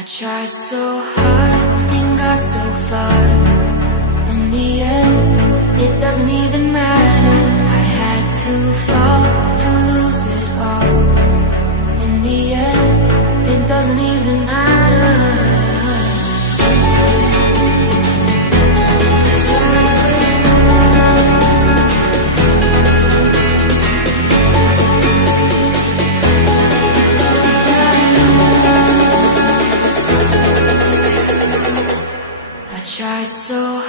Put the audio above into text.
I tried so hard and got so far. In the end, it doesn't even matter. I had to fall to lose it all. In the end, it doesn't even matter. I tried so